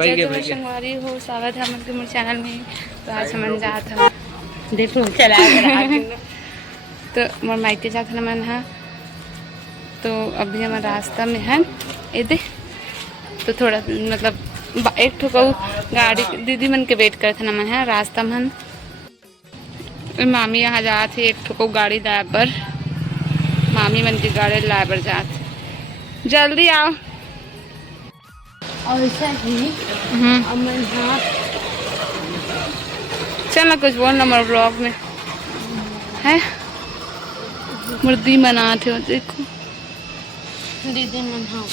जय तुम्हें संगवारी हो, स्वागत है हमन के मोर चैनल में। तो आज हमन जात ह देखो चला तो मोर मायके जात ह मन हा। तो अभी हमारे रास्ता में है इधे तो थोड़ा मतलब एक ठो कहू गाड़ी दीदी मन के वेट करथे न मन है रास्ता में। मामी यहाँ जात है एक ठो गाड़ी लाए पर, मामी मन की गाड़ी लाए पर जात। जल्दी आओ। और ऐसा ही अमन हाँ चल ना कुछ बोल ना मोर ब्लॉग में है। मुर्दी मनाते हो देखो दीदी मन हाँ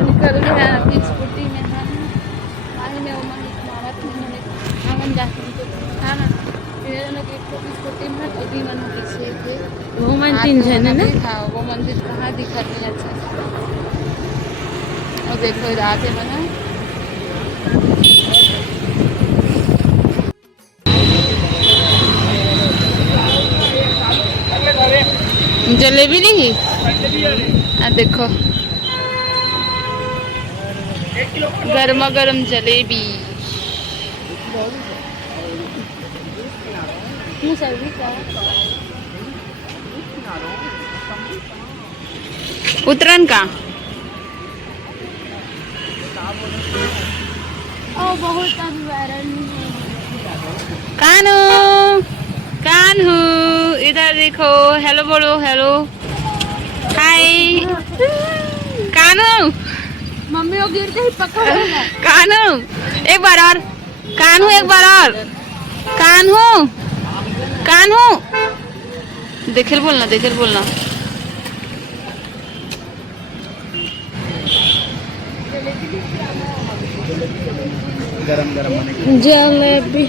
निकल गए अभी स्कूटी में है पानी में उमन मारा तो हमन जाते हैं ना फिर लोग एक तो स्कूटी में और भी मन पीछे थे वो मन 3 जन है ना। हाँ वो मंदिर कहाँ दिखा नहीं अच्छा और देखो रात है मना जलेबी नहीं देखो गर्मा गर्म जलेबी उतरन का बहुत वायरल कानू कान्हू इधर देखो हेलो बोलो हेलो हाय कानू मम्मी वो गिर गई पकड़ कान्हू एक बार और कान्हू एक बार और कान्हू कान्हू देखेल बोलना गरम गरम जलेबी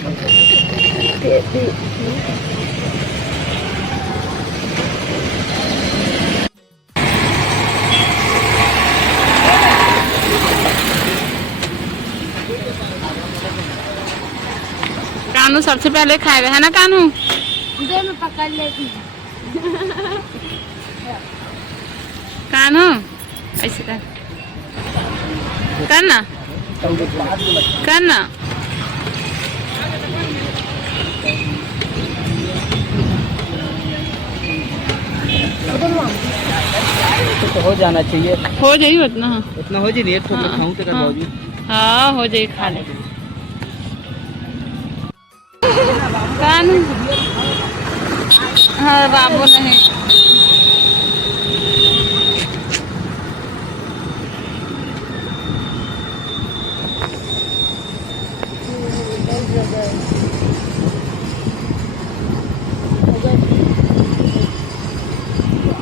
कानू सबसे पहले खाए है ना कानू दे मैं पकड़ लेती कानू ऐसे करना करना तो हो जाना चाहिए, हो जाइए उतना उतना हो जाए एक ठोकर खाऊं तो हाँ, बाबू हाँ हो जाए खा ले कानू हाँ बाबू नहीं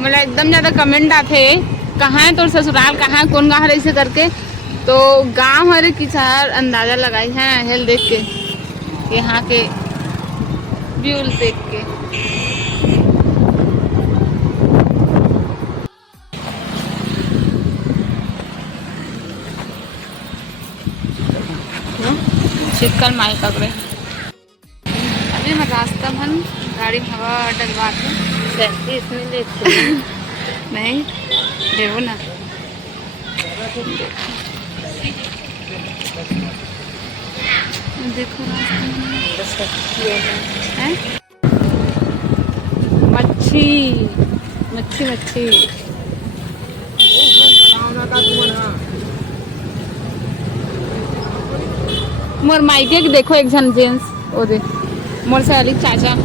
मतलब एकदम ज़्यादा कमेंट आते कहाँ है तो ससुराल कहाँ कौन गाँव ऐसे करके। तो गांव हरे की चार अंदाज़ा लगाई है हेल देख के यहाँ के व्यू देख के। चिकन माई पकड़े अभी मैं रास्ता मन गाड़ी में हवा डलवा के इसमें लेते नहीं देखो ना देखो है मच्छी मच्छी मच्छी मोर माइके के देखो एक जन जेंट्स ओ दे मोर सहेली चाचा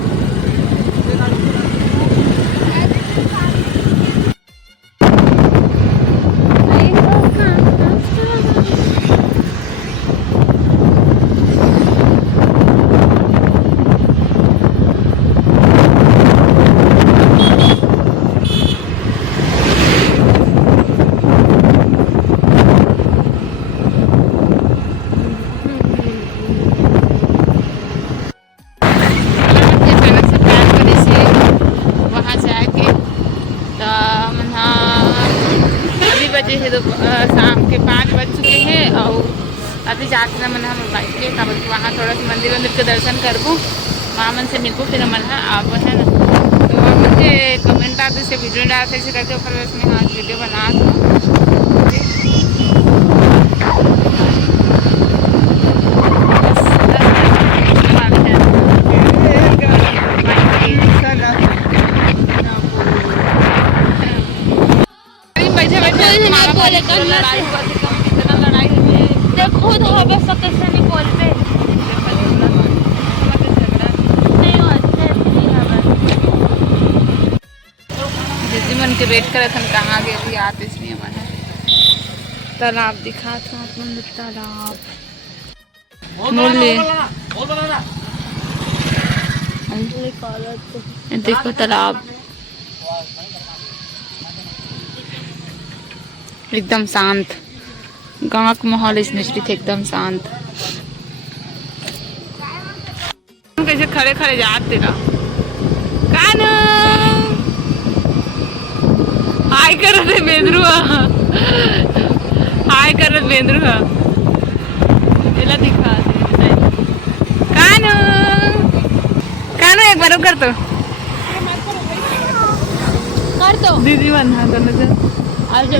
बजे है तो शाम के 5 बज चुके हैं और अभी जाते ना मन हम बाइक के तब वहाँ थोड़ा सा मंदिर के दर्शन करबो वहाँ मन से मिलबो फिर मन आप है ना तो मुझे कमेंट आते से वीडियो डालते से करके ऊपर उसमें आज वीडियो बना था। लड़ाई देखो धाबा सा कैसे नहीं बोलते नहीं होते दीदी मन के वेट करे थे कहाँ गए भी आते इसलिए मन तालाब दिखा था अपन तालाब मुरली देखो तालाब एकदम शांत गाँव का माहौल इस नजदीक एकदम शांत कैसे खड़े खड़े जाते ना कानू हाय कर रहे बेंद्रू हाय कर रहे बेंद्रू दिखा कानू कानू एक बार कर तो दीदी मन हाँ दोनों से आज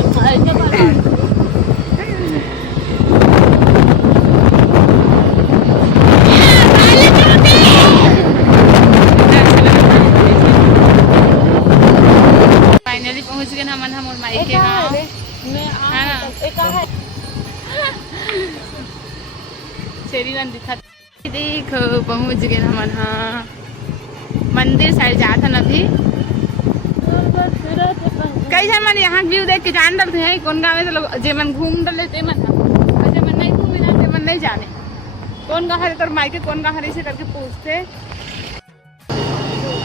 फाइनली पहुंच गए हम और माई के गाँव है ना शेरी वन दिखा देखो पहुंच गए हम मंदिर साइड जाता न थी कई जन मन यहाँ व्यू देख के जान डलते हैं कौन गाँव में लोग जे मन घूम डले ते मन जे मन नहीं घूमे ना ते मन नहीं जाने कौन गाँव है तो माई के कौन गाँव है से करके पूछते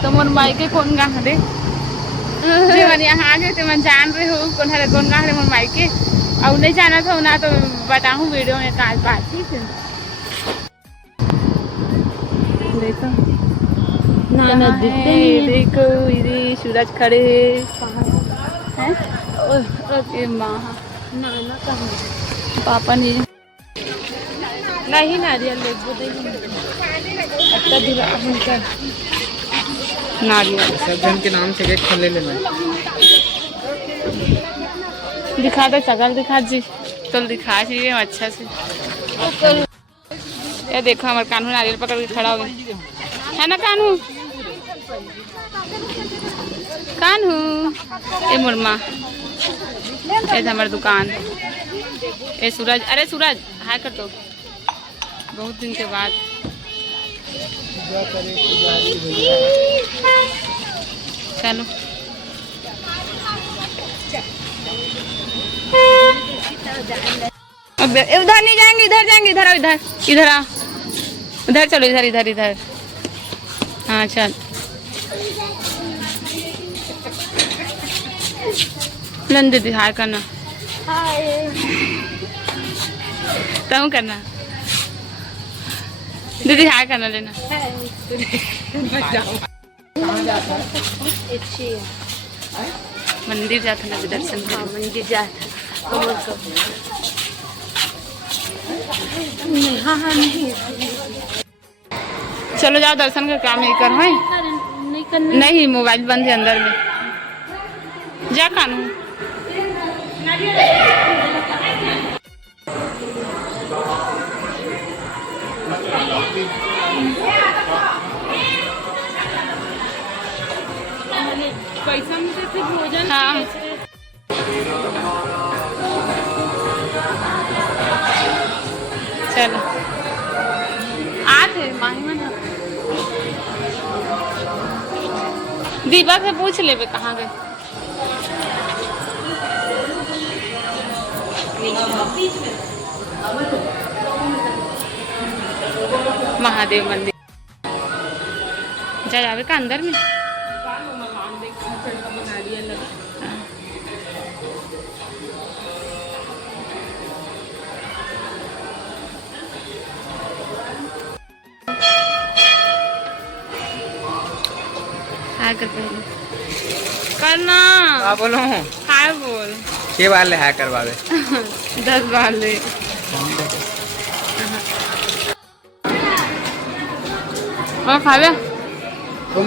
तो मोर माई के कौन गाँव है जे मन यहाँ आ गए ते मन जान रहे हो कौन गाँव है मोर माई के और नहीं जाना था ना तो बताऊँ वीडियो में काज बात ठीक है देखो देखो इधर सूरज खड़े हैं माँ पापा नहीं नारियल नारियल सब जन के नाम से केक ले लेना दिखा दे शकल दिखा जी तो दिखा चाहिए अच्छा से ये देखो हमारे कानू नारियल पकड़ के खड़ा हो गया है ना कानू कानू ये मुर्मा ये हमारी दुकान ये सूरज अरे सूरज हाय कर दो बहुत दिन के बाद चलो उधर नहीं जाएंगे इधर जाएंगे इधर आओ इधर इधर आओ उधर चलो इधर इधर इधर हाँ चल लन दीदी हाय करना तुम करना दीदी हाय करना लेना मंदिर जाता ना दर्शन कर मंदिर जाता नहीं चलो जाओ दर्शन कर काम नहीं कर नहीं मोबाइल बंद है अंदर में जा कानू पैसा मुझे भोजन हाँ चलो आते माहिमन दीपा से पूछ ले कहाँ गए महादेव मंदिर जा जावे का अंदर में हाय कर पहले करना हाँ बोलो हाय बोल 6 बार ले हाय करवावे 10 बार ले और खावे तुम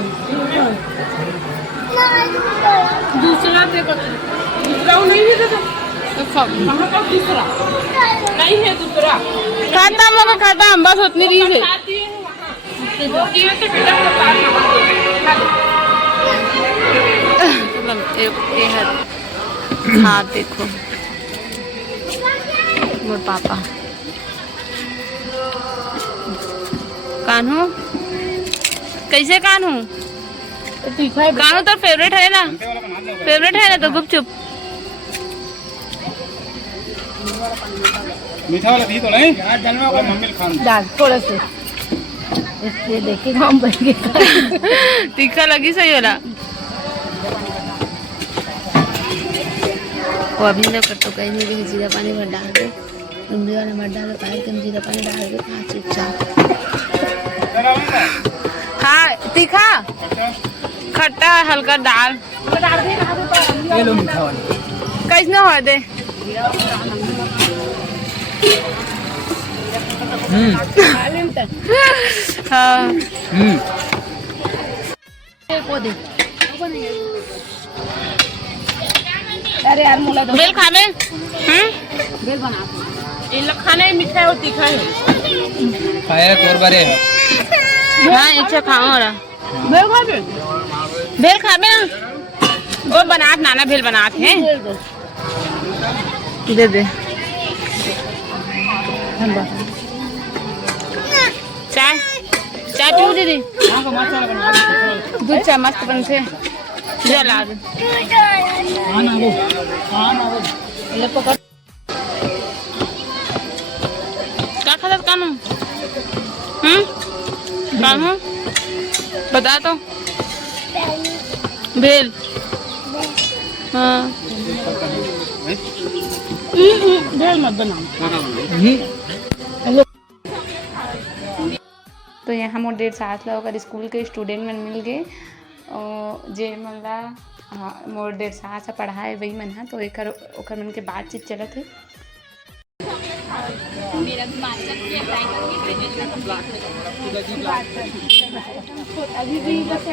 दूसरा देखो, दूसरा वो नहीं है तो कहाँ का दूसरा नहीं है दूसरा खाता हम लोग खाता हम बस उतनी रीस है। खाती है वहाँ ये तो बेटा बता ये है हाँ देखो मोर पापा कान्हू कैसे कान्हू कान्हू तो फेवरेट है ना तो गुपचुप मीठा वाला दी तो नहीं जन्म को मम्मी खान डाल थोड़ा से इसलिए देखिए हम बैठे तीखा लगी सही वाला वो अभी ना कट्टो कहीं नहीं देखिए जीरा पानी भर डाल के लंबी वाला मर डाल पाए कम जीरा पानी डाल के खा चुपचाप। हाँ तीखा खट्टा हल्का दाल ये लो मीठा वाला कैसे हो दे हाँ अरे यार मुला दो बेल खावे बेल बना ये लोग खाने में मीठा और तीखा है खाया तोर बारे है हाँ अच्छा खाओ वाला बेल खा दे बेल खावे ना वो बनात नाना बेल बनात है दे दे चाय चाय पीऊ दीदी दूध चाय मस्त बनते जला दे खाना वो ले पकड़ क्या खाता कानू कानू बता तो बेल हाँ बेल मत बना तो यहाँ मोर 1.5 लोग स्कूल के स्टूडेंट मन मिल गए जे मन ला हाँ मोर 1.5 से पढ़ाए वही मन है तो एकर ओकर मन के बातचीत चलत है। मेरा भी मास्टर की अप्लाई करके अभी भी बस